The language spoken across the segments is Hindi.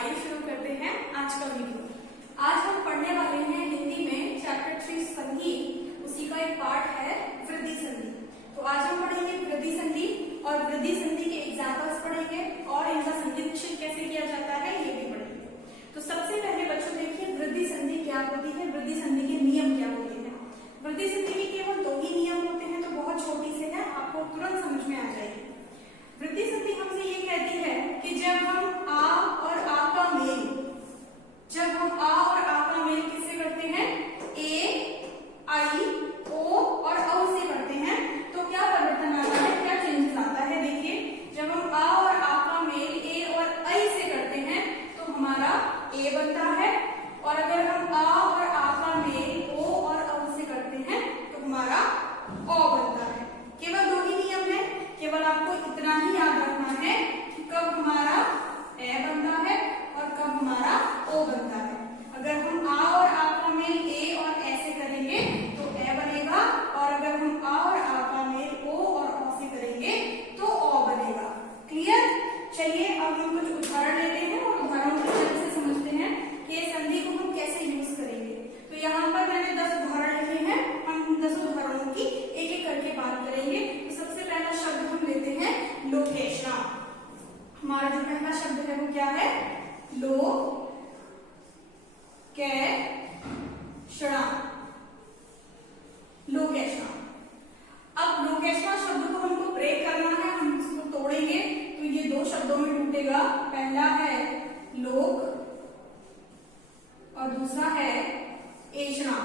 आइए शुरू करते हैं आज का वीडियो। आज हम पढ़ने वाले हैं हिंदी में चैप्टर 3 संधि, उसी का एक पार्ट है वृद्धि संधि। तो आज हम पढ़ेंगे वृद्धि संधि और वृद्धि संधि के एग्जाम्पल्स पढ़ेंगे और इनका संधि विच्छेद कैसे किया जाता है ये भी पढ़ेंगे। तो सबसे पहले बच्चों देखिए वृद्धि संधि क्या होती है, वृद्धि संधि के नियम क्या होते हैं। वृद्धि संधि के केवल 2 ही नियम होते हैं, तो बहुत छोटी से है, आपको तुरंत समझ में आ जाएगी। वृद्धि संधि हमसे ये कहती है कि जब हम आ और आ का मेल, जब हम आ और आ का मेल किससे करते हैं, ए, आई, ओ और औ से करते हैं, तो क्या परिवर्तन आता है, क्या चेंजेस आता है। देखिए जब हम आ और आ का मेल ए और आई से करते हैं तो हमारा ए बनता है, और अगर हम आ और आ का मेल ओ और औ से करते हैं तो हमारा ओ बनता है। केवल 2 ही नियम है, केवल आपको इतना ही याद रखना है कि कब हमारा ए बनता है और कब हमारा ओ बनता है। अगर हम आ और आ का मेल ए और ए से करेंगे तो ए बनेगा, और अगर हम आ और आ का मेल ओ और औ से करेंगे तो ओ बनेगा। क्लियर? चलिए अब हम कुछ उदाहरण लेते हैं और उदाहरणों की मदद से समझते हैं कि ये संधि को हम कैसे यूज करेंगे। तो यहाँ पर मैंने 10 उदाहरण लिखे हैं, हम 10 उदाहरणों की एक एक करके बात करेंगे। तो सबसे पहला शब्द हम लेते हैं लोकेशना। हमारा जो पहला शब्द है वो क्या है, लो कै शणा, लोकेशना। अब लोकेशना शब्द को हमको ब्रेक करना है, हम इसको तोड़ेंगे तो ये 2 शब्दों में टूटेगा। पहला है लोक और दूसरा है एषणा।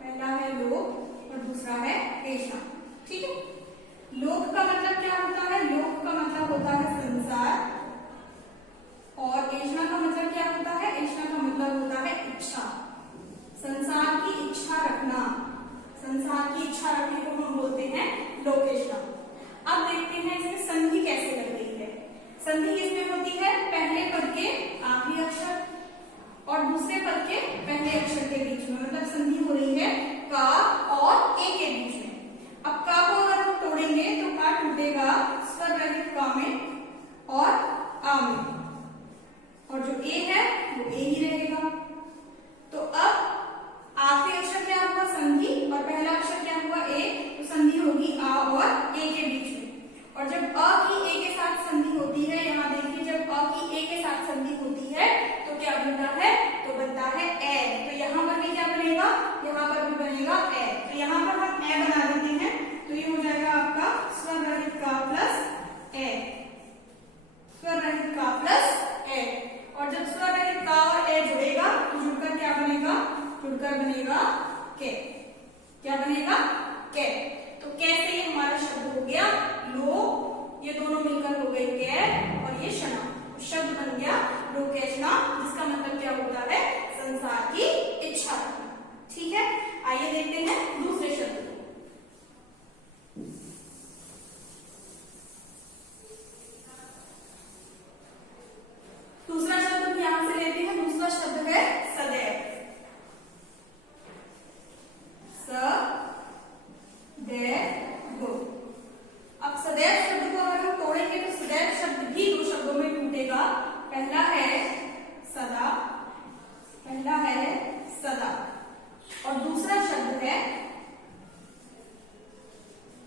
पहला है लोक और दूसरा है एषणा। ठीक है। लोक का मतलब क्या होता है, लोक का मतलब होता है संसार, और एषणा का मतलब क्या होता है, एषणा का मतलब होता है इच्छा, संसार की इच्छा रखना। संसार की इच्छा रखने को हम बोलते हैं लोकेशना। अब देखते हैं इसमें संधि कैसे लग रही है। संधि इसमें होती है पहले पद के आखिरी अक्षर और दूसरे पद के पहले अक्षर के बीच में, मतलब संधि हो रही है का और ए के बीच में। अब का को अगर हम तोड़ेंगे तो का टूटेगा स्वर रहित का में और आ में, और जो ए है वो ए ही रहेगा। तो अब आखिरी अक्षर क्या हुआ, संधि, और पहला अक्षर क्या हुआ, ए, तो संधि होगी आ और ए के बीच में। और जब अ की ए के साथ संधि होती है, यहाँ देखिए जब अ की ए के साथ संधि होती है तो क्या बनता है, तो बनता है ए। तो यहाँ पर भी क्या बनेगा, यहाँ पर भी बनेगा ए। तो यहाँ पर हम ए बना देते हैं, तो ये हो जाएगा आपका स्वर रहित का प्लस ए, स्वर रहित का प्लस ए। और जब स्वर रहित का और ए जुड़ेगा तो जुड़कर क्या बनेगा, जुड़कर बनेगा के। क्या बनेगा, के। तो कैसे ये हमारा शब्द हो गया लो, ये दोनों मिलकर हो गए के, और ये शना, शब्द बन गया लोकेशना, जिसका मतलब क्या होता है, संसार की इच्छा रखना। ठीक है, आइए देखते हैं दूसरे शब्द को। दूसरा शब्द हम यहां से लेते हैं, दूसरा शब्द है सदैव। सदैव। अब सदैव शब्द को अगर हम तोड़ेंगे तो सदैव शब्द भी 2 शब्दों में टूटेगा। पहला है सदा, पहला है सदा, और दूसरा शब्द है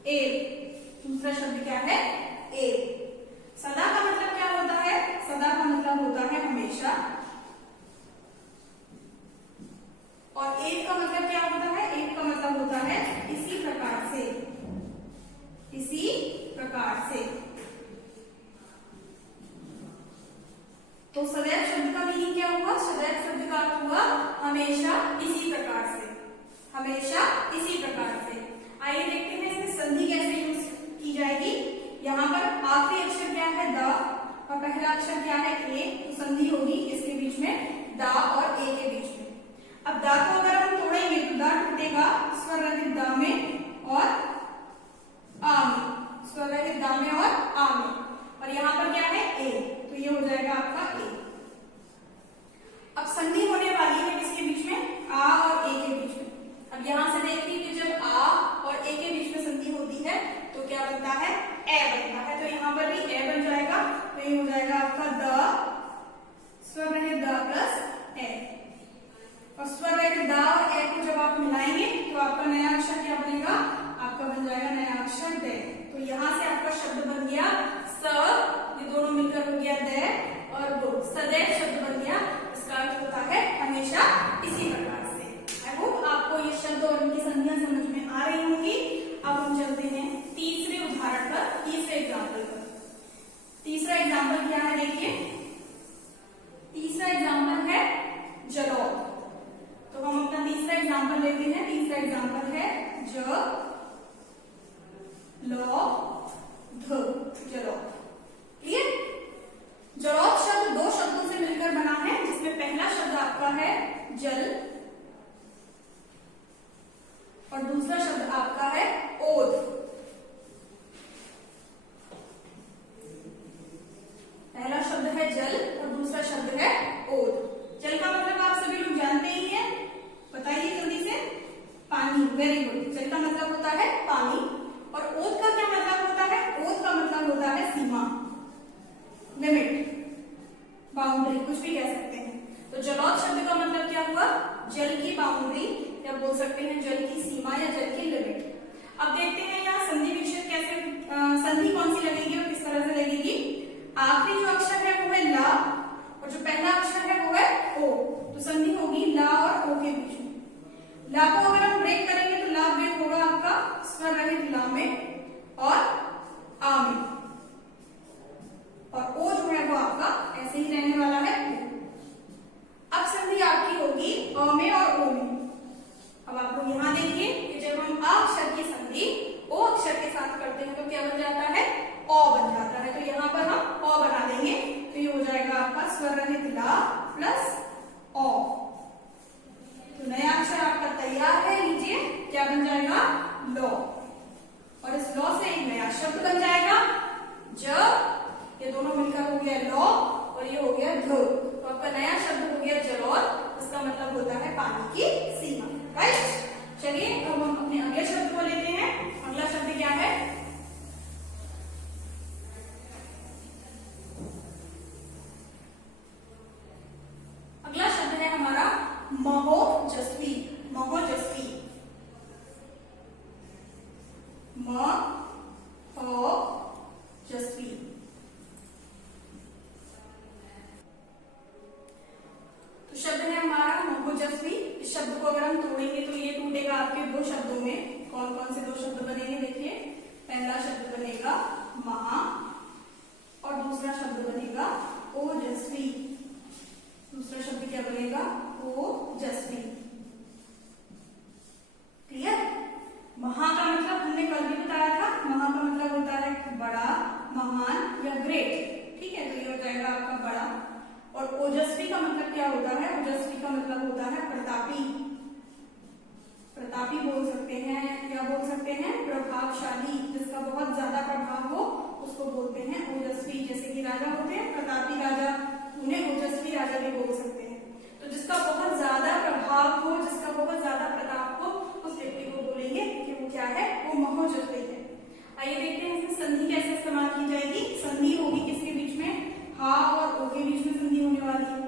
एव। दूसरा शब्द क्या है, एव। सदा का मतलब क्या होता है, सदा का मतलब होता है हमेशा, और एक का मतलब क्या होता है, एक का मतलब होता है इसी प्रकार से, इसी प्रकार से। तो सदैव शब्द का मीनिंग क्या हुआ, सदैव शब्द का अर्थ हुआ हमेशा इसी प्रकार से, हमेशा इसी प्रकार से। आइए देखते हैं इसमें संधि कैसे यूज की जाएगी। यहाँ पर आखिरी अक्षर क्या है, द, और पहला अक्षर क्या है, ए, तो संधि होगी इसके बीच में दा और ए के बीच में। अब दा को अगर हम तोड़ेंगे तो दा टूटेगा स्वर रहित दा में और आ में, स्वर रहित दा में और आ में, और यहाँ पर क्या है, ए, तो ये हो जाएगा आपका ए। अब संधि होने वाली है किसके बीच में, आ और ए के बीच में। अब यहाँ से देखिए कि जब आ और ए के बीच में संधि होती है तो क्या बनता है, ए बनता है। तो यहाँ पर भी ए बन जाएगा, तो ये हो जाएगा आपका द जल और दूसरा शब्द आपका है ओद। पहला शब्द है जल और दूसरा शब्द है ओद। जल का मतलब आप सभी लोग जानते ही हैं, बताइए जल्दी से। पानी, वेरी गुड। जल का मतलब होता है पानी। और ओद का क्या मतलब होता है? ओद का मतलब होता है सीमा, लिमिट, बाउंड्री, कुछ भी कह सकते हैं। तो जलौद शब्द का मतलब क्या हुआ? जल की बाउंड्री, या बोल सकते हैं जल की सीमा या जल की लिमिट। अब देखते हैं यहाँ संधि विच्छेद कैसे, संधि कौन सी लगेगी और किस तरह से लगेगी। आखिरी जो अक्षर है वो है ला और जो पहला अक्षर है वो है ओ। तो संधि होगी ला और ओ के बीच में। ला को अगर हम ब्रेक करेंगे तो ला ब्रेक होगा आपका स्वर रहित ला में और आ में, और ओ जो है वो आपका ऐसे ही रहने वाला है। अब संधि आपकी होगी अ में और ओ में। अब आप लोग यहाँ देखिए कि जब हम आ अक्षर की संधि ओ अक्षर के साथ करते हैं तो क्या बन जाता है? ओ बन जाता है। तो यहाँ पर हम ओ बना देंगे, तो ये हो जाएगा आपका स्वर रहित ला प्लस ओ। तो नया अक्षर आपका तैयार है, लीजिए क्या बन जाएगा? लौ। और इस लौ से एक नया शब्द बन जाएगा ज, ये दोनों मिलकर हो गया लौ और ये हो गया ध। तो आपका नया शब्द हो गया जलौद। इसका मतलब होता है पानी की सीमा, राइट। चलिए अब हम अपने अगले शब्द को लेते हैं। अगला शब्द क्या है? अगला शब्द है हमारा महोजस्वी। महोजस्वी, महोजस्वी। तो शब्द है हमारा महोजस्वी। इस शब्द को अगर हम तोड़ेंगे तो ये टूटेगा आपके दो शब्दों में। कौन कौन से दो शब्द बनेंगे देखिए। पहला शब्द बनेगा महा और दूसरा शब्द बनेगा ओजस्वी। दूसरा शब्द क्या बनेगा? ओजस्वी। क्लियर? महा का मतलब हमने कल भी बताया था, महा का मतलब होता है बड़ा, महान या ग्रेट। ठीक है, तो ये हो जाएगा आपका बड़ा। और ओजस्वी का मतलब क्या होता है? ओजस्वी का मतलब होता है प्रतापी। प्रतापी बोल सकते हैं या बोल सकते हैं प्रभावशाली, जिसका बहुत ज्यादा प्रभाव हो उसको बोलते हैं ओजस्वी। जैसे कि राजा होते हैं प्रतापी राजा, उन्हें ओजस्वी राजा भी बोल सकते हैं। तो जिसका बहुत ज्यादा प्रभाव हो, जिसका बहुत ज्यादा प्रताप हो, उस व्यक्ति को बोलेंगे कि वो क्या है? वो महोजस्वी है। आइए देखते हैं इसमें संधि कैसे इस्तेमाल की जाएगी। संधि होगी किसके बीच में? हा और ओ के बीच में संधि होने वाली है।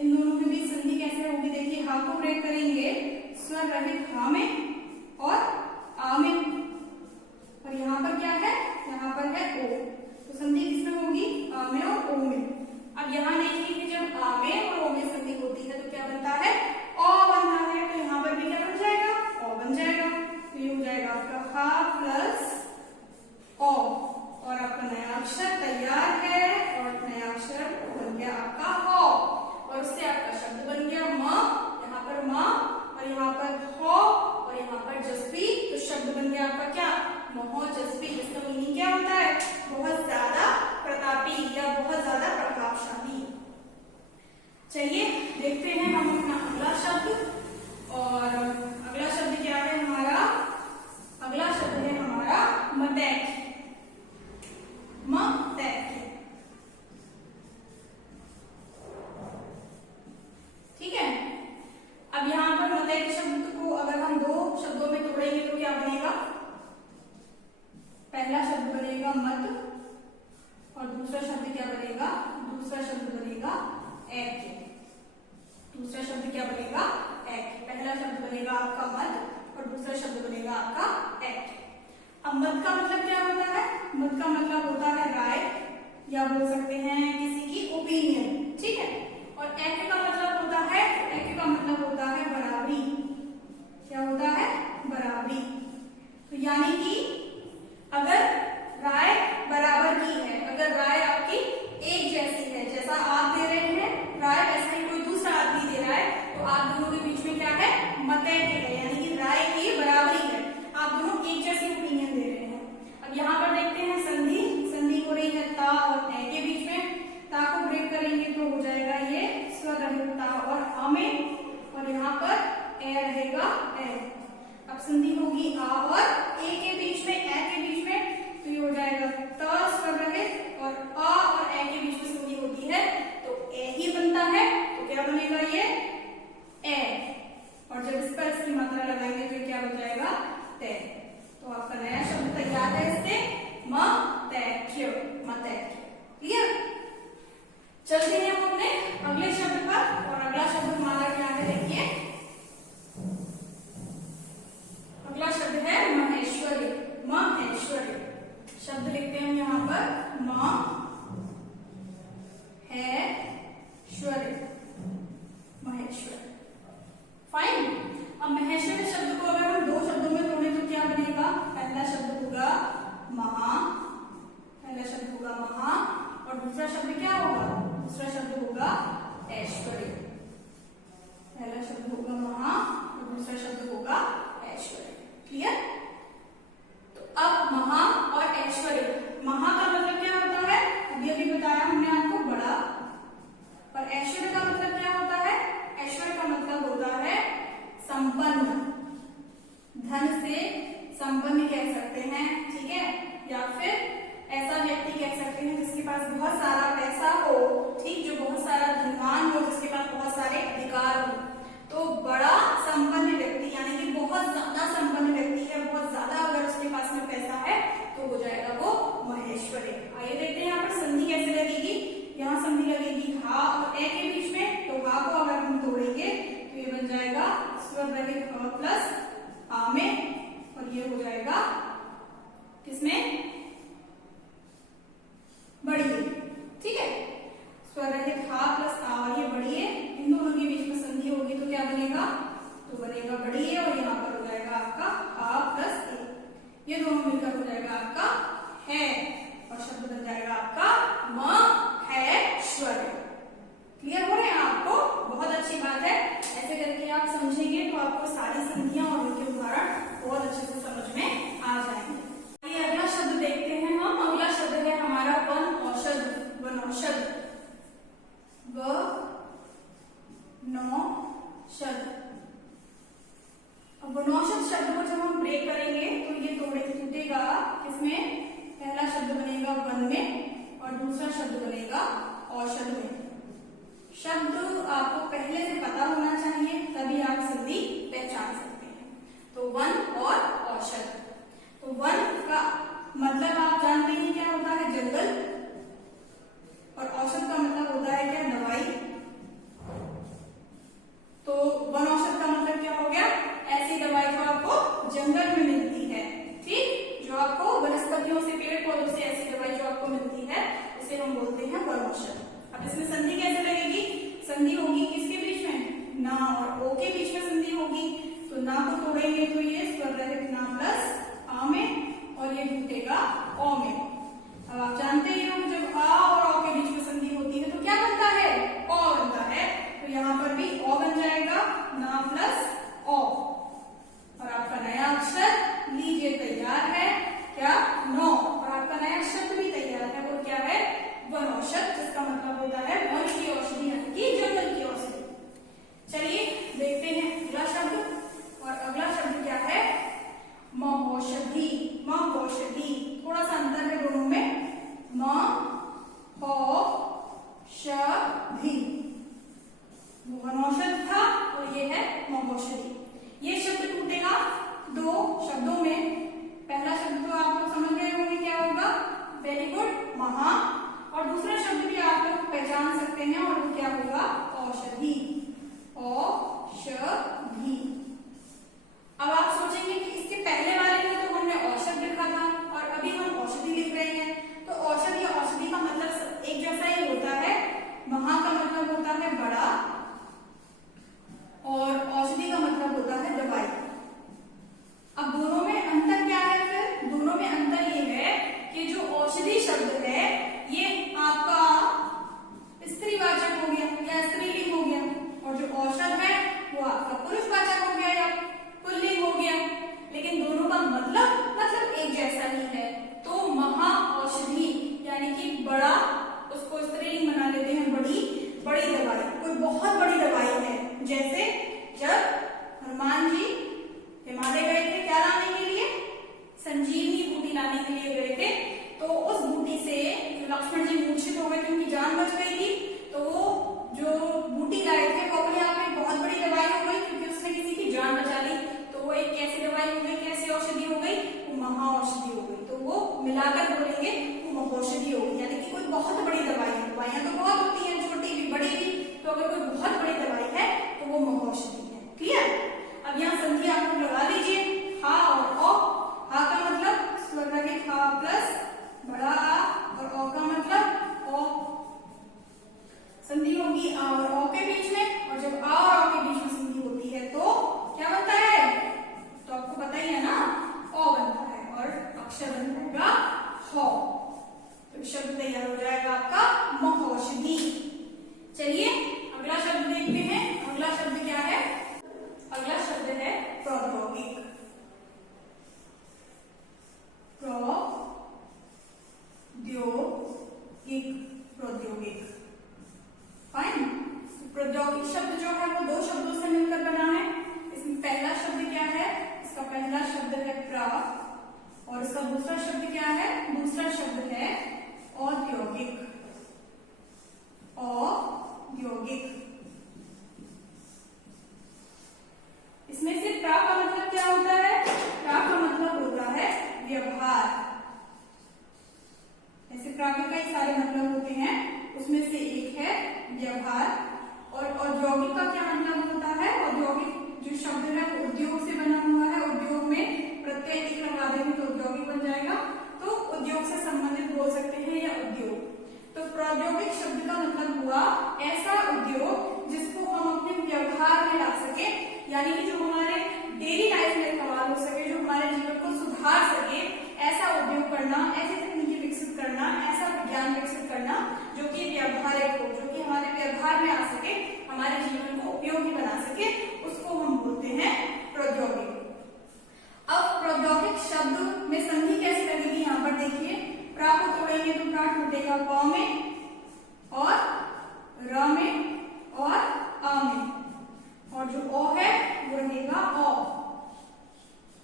इन दोनों के बीच संधि कैसे होगी? देखिए हा को ब्रेक करेंगे स्वर रहित हा में और आ में, और यहाँ पर क्या है? यहाँ पर है ओ। तो संधि किसमें होगी? आ में और ओ में। अब यहाँ देखिए कि जब आ में और ओ में संधि होती है तो क्या बनता है? ओ बनता है। तो यहाँ पर भी क्या बन जाएगा? ओ बन जाएगा। तो ये हो जाएगा आपका हा प्लस ओ, और आपका नया अक्षर तैयार है। और नया अक्षर बन गया आपका हो, और उससे आपका शब्द बन गया म। यहाँ पर म और यहाँ पर हो और यहाँ पर जस्वी। तो शब्द बन गया आपका क्या? महोजस्वी। इसका मीनिंग क्या होता है? बहुत ज्यादा प्रतापी या बहुत ज्यादा प्रभावशाली। चलिए देखते हैं हम अपना अगला शब्द। और अगला शब्द क्या है हमारा? अगला शब्द है हमारा मतैक। मतैक, ठीक है। अब यहाँ पर मतैक शब्द को अगर हम दो शब्दों में तोड़ेंगे तो क्या बनेगा? पहला शब्द बनेगा मत और दूसरा शब्द क्या बनेगा? दूसरा शब्द बनेगा ऐक्य। दूसरा शब्द क्या बनेगा? ऐक्य। पहला शब्द बनेगा आपका मत और दूसरा शब्द बनेगा आपका ऐक्य। अब मत का मतलब क्या होता है? मत का मतलब होता है राय, या बोल सकते हैं किसी की ओपिनियन, ठीक है। और ऐक्य का मतलब होता है, ऐक्य का मतलब होता है बराबरी। क्या होता है? बराबरी। तो यानी कि अगर राय बराबर की है, अगर राय आपकी एक जैसी है, जैसा आप दे रहे हैं राय वैसा ही कोई दूसरा आदमी दे रहा है, तो आप दोनों के बीच में क्या है? मतैक्य है, यानी कि राय की बराबरी है। आप दोनों एक जैसे ओपिनियन दे रहे हैं। अब यहाँ पर देखते हैं संधि। संधि हो रही है ता और ए के बीच में। ए। अब संधि होगी आ और ए के बीच में, ए के बीच में, तो ये हो जाएगा त स्वर रहित, और आ और ए के बीच में संधि होती है तो ए ही बनता है, तो क्या बनेगा ये ए। और जब इस पर इसकी मात्रा लगाएंगे तो क्या बन जाएगा ते। तो आपका नया शब्द तैयार है इससे मतैक्य, मतैक्य। क्लियर? चलते हैं हम अपने अगले शब्द पर, और अगला शब्द हमारा क्या है देखिए, अगला शब्द है महेश्वरी। महेश्वरी शब्द लिखते हैं यहाँ पर म है श्वरी, महेश्वरी। फाइन। अब महेश्वरी शब्द को अगर हम दो शब्दों में तोड़े तो क्या बनेगा? पहला शब्द होगा महा, पहला शब्द होगा महा, और दूसरा शब्द क्या होगा? दूसरा शब्द होगा ऐश्वर्य। पहला शब्द होगा महा और दूसरा शब्द होगा ऐश्वर्य। क्लियर? तो अब महा और ऐश्वर्य, महा का मतलब क्या होता है? अभी अभी बताया हमने आपको, बड़ा। और ऐश्वर्य का मतलब क्या होता है? ऐश्वर्य का मतलब होता है संपन्न, धन से संपन्न कह सकते हैं, ठीक है? या फिर ऐसा व्यक्ति कह सकते हैं जिसके पास बहुत सारा पैसा हो, ठीक, जो बहुत सारा धनवान हो, जिसके पास बहुत सारे अधिकार हो। तो बड़ा संपन्न व्यक्ति यानी कि बहुत ज्यादा संपन्न व्यक्ति है, बहुत ज्यादा अगर उसके पास में पैसा है तो हो जाएगा वो महेश्वरी। आइए देखते हैं यहाँ पर संधि कैसे लगेगी। यहाँ संधि लगेगी हा और ए के बीच में, तो हा को अगर हम तोड़ेंगे तो ये बन जाएगा स्वर रहित ह प्लस आ में, और ये हो जाएगा किसमें? बढ़िए। ठीक है, स्वर रहित हा प्लस आ, और ये बढ़िए, इन दोनों के बीच में संधि होगी तो क्या बनेगा? तो बनेगा बढ़िए, और यहाँ पर हो जाएगा आपका हा प्लस ए, ये दोनों मिलकर हो जाएगा आपका है, और शब्द बन जाएगा आपका महेश्वरी। क्लियर हो रहे हैं आपको? बहुत अच्छी बात है। ऐसे करके आप समझेंगे तो आपको सारी संधियां और उनके उदाहरण बहुत अच्छे से समझ में आ जाएंगे। ये अगला शब्द देखते हैं हम। अगला शब्द है हमारा वन औषध, वनौषध, वनौषध। अब वनौषध शब्द को जब हम ब्रेक करेंगे तो ये तोड़े टूटेगा किसमें? पहला शब्द बनेगा वन में और दूसरा शब्द बनेगा औषध में। शब्द आपको पहले से पता होना चाहिए, तभी आप संधि पहचान सकते हैं। तो वन और औषध। तो वन का मतलब आप जानते हैं क्या होता है? जंगल। और औषध का मतलब होता है क्या? दवाई। तो वन औषध का मतलब क्या हो गया? ऐसी दवाई जो आपको जंगल में मिलती है, ठीक, जो आपको वनस्पतियों से, पेड़ पौधों से ऐसी दवाई जो आपको मिलती है उसे हम बोलते हैं वन औषध। अब इसमें संधि कैसे लगेगी? संधि होगी किसके बीच में? ना और ओ के बीच में संधि होगी। तो ना को तोड़ेंगे तो ये स्वर रहित ना प्लस आ में, और ये टूटेगा ओ में। अब आप जानते ही हो जब आ और ओ के बीच में संधि होती है तो क्या बनता है? ओ बनता है। तो यहाँ पर भी ओ बन जाएगा, ना प्लस ओ, और आपका नया अक्षर लीजिए तैयार है क्या? नो। और आपका नया शब्द भी तैयार है, वो क्या है? वनौषध, जिसका मतलब होता है वन की औषधि यानी कि जंगल की औषधि। चलिए देखते हैं अगला शब्द, और अगला शब्द क्या है? महौषधि। महौषधि, थोड़ा सा अंतर है दोनों में। महौषधि, वनौषध था और ये है महौषधि। ये शब्द टूटेगा दो शब्दों में। पहला शब्द तो आप लोग समझ गए होंगे क्या होगा? वेरी गुड, महा। और दूसरा शब्द भी आप लोग पहचान सकते हैं, और वो क्या होगा? औषधि। औषधि। अब आप सोचेंगे कि इसके पहले वाले में तो हमने औषध लिखा था और अभी हम औषधि लिख रहे हैं, तो औषध या औषधि का मतलब एक जैसा ही होता है। महा का मतलब होता है बड़ा, और औषधि का मतलब होता है दवाई। अब दोनों में अंतर क्या है? फिर दोनों में अंतर ये है कि जो औषधि शब्द है ये आपका स्त्रीवाचक हो गया या स्त्रीलिंग हो गया, और जो औषध है वो आपका पुरुषवाचक हो गया या पुल्लिंग हो गया। लेकिन दोनों का मतलब एक जैसा ही है। तो महा औषधि यानी कि बड़ा, उसको स्त्रीलिंग बना लेते हैं बड़ी। बड़ी दवाई, कोई बहुत बड़ी दवाई है, जैसे जब हनुमान जी मिलाकर बोलेंगे वो महौषधि होगी, यानी कि कोई बहुत बड़ी दवाई है। दवाइयां तो बहुत होती हैं, छोटी भी बड़ी भी, तो अगर कोई बहुत बड़ी दवाई है तो वो महौषधि है। क्लियर? अब यहाँ संधि आप लोग लगा लीजिए, हा और ओ। हा का मतलब स्वर रहित हा प्लस बड़ा आ, और ओ का मतलब ओ। संधि होगी आ और ओ के बीच में, और जब आ और ओ के बीच में संधि होती है तो क्या बनता है? तो आपको पता ही है ना, ओ बनता है और अक्षर बन जाएगा हो। तो शब्द तैयार हो जाएगा आपका महौषधि। चलिए अगला शब्द देखते हैं। अगला शब्द क्या है? अगला शब्द है प्रौद्योगिक। प्रौद्योगिक फाइन। प्रौद्योगिक शब्द जो है वो दो शब्दों से मिलकर बना है। इसमें पहला शब्द क्या है? इसका पहला शब्द है प्रा, और इसका दूसरा शब्द क्या है? दूसरा शब्द है औद्योगिक। औद्योगिक। इसमें से प्रा का मतलब क्या होता है? प्रा का मतलब होता है व्यवहार। ऐसे प्रा के कई सारे मतलब होते हैं, उसमें से एक है व्यवहार। और औद्योगिक का क्या मतलब होता है? औद्योगिक जो शब्द है वो उद्योग से बना हुआ है। उद्योग में प्रत्यय एक लगा देंगे तो औद्योगिक बन जाएगा, तो उद्योग से संबंधित बोल सकते हैं या उद्योग। तो प्रौद्योगिक शब्द का मतलब हुआ ऐसा उद्योग जिसको हम अपने व्यवहार में ला सके, यानी कि जो हमारे डेली लाइफ में इस्तेमाल हो सके, जो हमारे जीवन को सुधार सके, ऐसा उद्योग करना, ऐसी तकनीकी विकसित करना, ऐसा विज्ञान विकसित करना जो कि व्यवहारिक हो, जो कि हमारे व्यवहार में आ सके, हमारे जीवन को उपयोगी बना सके, उसको हम बोलते हैं प्रौद्योगिक। अब प्रौद्योगिक शब्द में संधि कैसे लगेगी? यहाँ पर देखिए, प्रा को तोड़ेंगे तो प्रा टूटेगा प में, और र में, और आ में, और जो ओ है वो रहेगा ओ।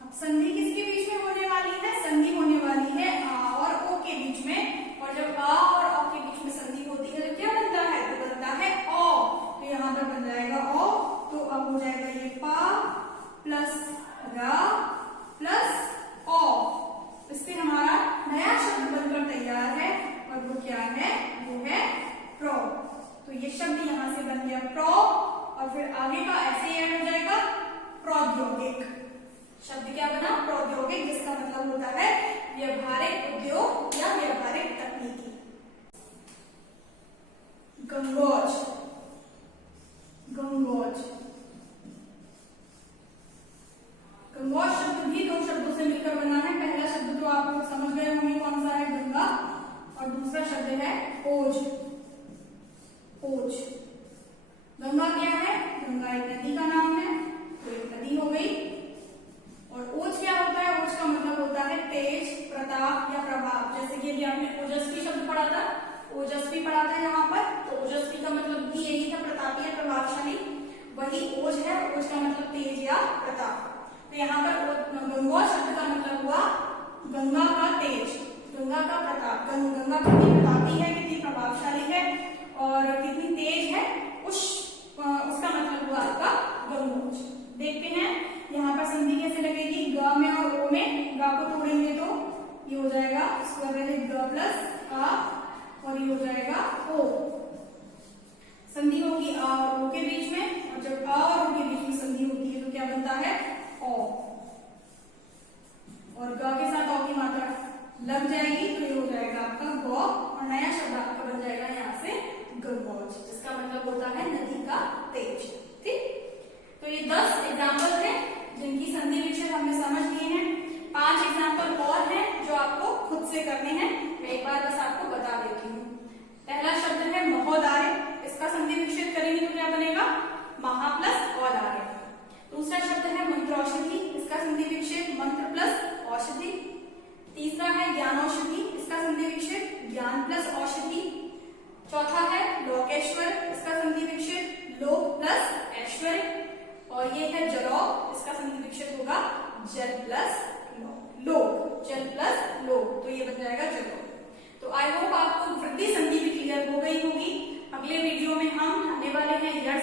अब संधि किसके बीच में होने वाली है? संधि होने वाली है आ और ओ के बीच में, और जब आ और ओ के बीच में संधि होती है तो क्या बनता है? तो बनता है ओ। तो यहाँ पर बन जाएगा ओ, तो अब हो जाएगा ये पा प्लस रा प्लस ओ। इससे हमारा नया शब्द बनकर तैयार है, और वो क्या है? वो है प्रो। तो ये शब्द यहाँ से बन गया प्रो, और फिर आगे का ऐसे ऐड हो जाएगा प्रौद्योगिक। शब्द क्या बना? प्रौद्योगिक, जिसका मतलब होता है व्यवहारिक उद्योग या व्यवहारिक तकनीकी। गंगोज। गंगोज। गंगोज शब्द भी दो शब्दों से मिलकर बना है। पहला शब्द तो आप लोग समझ गए होंगे कौन सा है? गंगा। और दूसरा शब्द है ओज। ओज। गंगा क्या है? गंगा एक नदी का नाम है, तो एक नदी हो गई। और ओज क्या होता है? ओज का मतलब होता है तेज, प्रताप या प्रभाव। जैसे कि अभी आपने ओजस्वी शब्द पढ़ा था, ओजस्वी पढ़ा था यहाँ पर, तो ओजस्वी का मतलब भी यही था, प्रतापी या प्रभावशाली। वही ओज है, ओज का मतलब तेज या प्रताप। तो यहाँ पर गंगोज शब्द का मतलब हुआ गंगा का तेज, गंगा का प्रताप। गंगा कितनी प्रतापी है, कितनी प्रभावशाली है और कितनी तेज है, उसका मतलब हुआ आपका गंगोज। देखते हैं यहाँ पर संधि कैसे लगेगी। ग में और ओ में, गा को तोड़ेंगे तो ये हो जाएगा स्वर रहित ग प्लस आ, और ये हो जाएगा ओ। संधि होगी आ और ओ के बीच में, और जब आ और ओ के बीच में संधि होती है तो क्या बनता है? ओ। और ग के साथ ओ की मात्रा लग जाएगी तो ये हो जाएगा आपका गौ, और नया शब्द आपका बन जाएगा यहाँ से गंगोज, जिसका मतलब होता है नदी का तेज। ठीक, तो ये 10 एग्जाम्पल थे जिनकी संधि विक्षेप हमने समझ लिए हैं। 5 एग्जाम्पल और हैं जो आपको खुद से करने हैं, मैं एक बार बस आपको बता देती हूँ। पहला शब्द है महोदार्य, इसका संधि विक्षेप करेंगे तो क्या बनेगा? महा प्लस औदार्य। दूसरा शब्द है मंत्रौषधि, इसका संधि विक्षेप मंत्र प्लस औषधि। तीसरा है ज्ञानौषधि, इसका संधि विक्षेप ज्ञान प्लस औषधि। चौथा है लोकेश्वर, इसका संधि विक्षेप लोक प्लस ऐश्वर्य। और ये है जलौक, इसका संधि विक्षेप होगा जल प्लस लोक, जल प्लस लोक, तो ये बन जाएगा जलौक। तो आई होप आपको वृद्धि संधि भी क्लियर हो गई होगी। अगले वीडियो में हम आने वाले हैं ईयर